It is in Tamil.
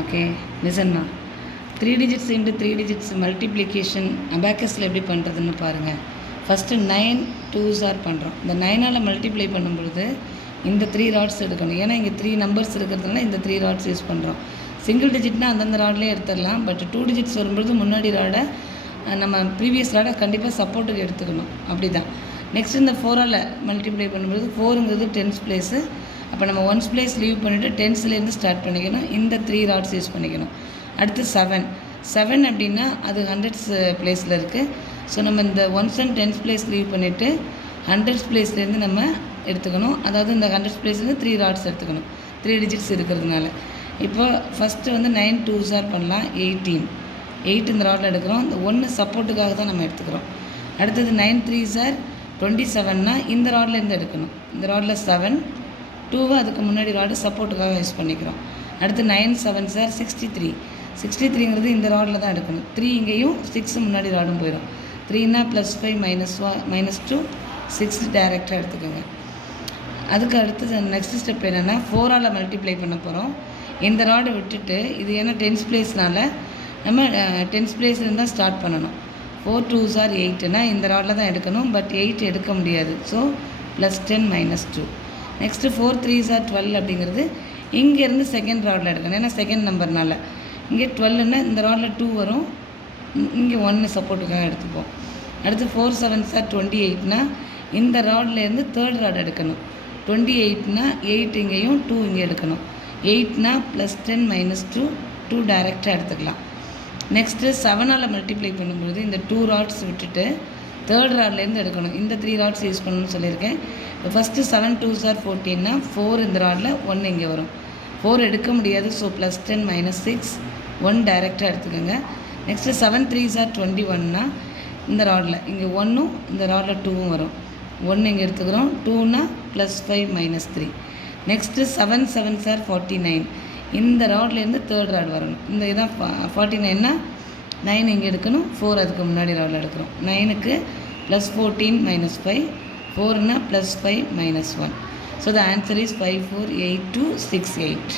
ஓகே, லிசன்மா. 3 digits into 3 digits மல்டிப்ளிகேஷன் அபாக்கஸில் எப்படி பண்ணுறதுன்னு பாருங்கள். ஃபஸ்ட்டு 9 2s பண்ணுறோம். இந்த 9ஆல் மல்டிப்ளை பண்ணும்பொழுது இந்த 3 ராட்ஸ் எடுக்கணும். ஏன்னா இங்கே 3 நம்பர்ஸ் இருக்கிறதுனால இந்த 3 ராட்ஸ் யூஸ் பண்ணுறோம். சிங்கிள் டிஜிட்னால் அந்தந்த ராட்லேயே எடுத்துடலாம். பட் 2 digits வரும்பொழுது முன்னாடி ராடை நம்ம ப்ரீவியஸ் ராடை கண்டிப்பாக சப்போர்ட்டுக்கு எடுத்துக்கணும். அப்படி தான். நெக்ஸ்ட் இந்த 4ஆல் மல்டிப்ளை பண்ணும்பொழுது 4ங்கிறது 10s பிளேஸு. அப்போ நம்ம 1s பிளேஸ் லீவ் பண்ணிவிட்டு 10sலேருந்து ஸ்டார்ட் பண்ணிக்கணும். இந்த 3 ராட்ஸ் யூஸ் பண்ணிக்கணும். அடுத்து 7 அப்படின்னா அது 100s பிளேஸில் இருக்குது. ஸோ நம்ம இந்த 1s and 10s place leave பண்ணிவிட்டு 100s பிளேஸ்லேருந்து நம்ம எடுத்துக்கணும். அதாவது இந்த 100s பிளேஸ்லேருந்து 3 ராட்ஸ் எடுத்துக்கணும், 3 digits இருக்கிறதுனால. இப்போ ஃபஸ்ட்டு வந்து 9 2s பண்ணலாம். 8 இந்த ராடில் எடுக்கிறோம். இந்த 1 சப்போர்ட்டுக்காக தான் நம்ம எடுத்துக்கிறோம். அடுத்தது 9 3s 27னா இந்த ராட்லேருந்து எடுக்கணும். இந்த ராடில் 7 2 அதுக்கு முன்னாடி ராடு சப்போர்ட்டுக்காக யூஸ் பண்ணிக்கிறோம். அடுத்து 9 7s 63ங்கிறது இந்த ராடில் தான் எடுக்கணும். 3 இங்கேயும் 6 முன்னாடி ராடும் போயிடும். 3னா +5 -2 6 டைரெக்டாக எடுத்துக்கோங்க. அதுக்கு அடுத்தது நெக்ஸ்ட் ஸ்டெப் என்னென்னா 4ஆல் மல்டிப்ளை பண்ண போகிறோம். இந்த ராடை விட்டுட்டு இது ஏன்னா 10s பிளேஸ்னால நம்ம 10s பிளேஸ்லேருந்து தான் ஸ்டார்ட் பண்ணணும். 4 2s 8னா இந்த ராடில் தான் எடுக்கணும். பட் 8 எடுக்க முடியாது. ஸோ +10 -2. நெக்ஸ்ட்டு 4 3s 12 அப்படிங்கிறது இங்கேருந்து செகண்ட் ராடில் எடுக்கணும். ஏன்னா செகண்ட் நம்பர்னால இங்கே 12ன்னா இந்த ராடில் 2 வரும், இங்கே 1 சப்போர்ட்டுக்காக எடுத்துப்போம். அடுத்து 4 7s 28னா இந்த ராட்லேருந்து தேர்ட் ராட் எடுக்கணும். 28னா 8 இங்கேயும் 2 இங்கே எடுக்கணும். 8னா +10 -2 2 டைரெக்டாக எடுத்துக்கலாம். நெக்ஸ்ட்டு 7ஆல் மல்டிப்ளை பண்ணும்போது இந்த 2 ராட்ஸ் விட்டுட்டு தேர்ட் ராட்லேருந்து எடுக்கணும். இந்த 3 ராட்ஸ் யூஸ் பண்ணணும்னு சொல்லியிருக்கேன். இப்போ ஃபஸ்ட்டு 7 2s 14னா 4 இந்த ராடில் 1 இங்கே வரும். 4 எடுக்க முடியாது. ஸோ +10 -6 1 டைரெக்டாக எடுத்துக்கோங்க. நெக்ஸ்ட்டு 7 3s 21னா இந்த ராடில் இங்கே 1ம் இந்த ராடில் 2ம் வரும். 1 இங்கே எடுத்துக்கிறோம். 2னா +5 -3. நெக்ஸ்ட்டு 7 7s 49 இந்த ராட்லேருந்து தேர்ட் ராட் வரணும். இந்த இதான் 49னா 9 இங்கே எடுக்கணும். 4 அதுக்கு முன்னாடி ராடில் எடுக்கிறோம். 9க்கு +14 -5 4னா +5 -1. So the answer is 5 4 8 2 6 8.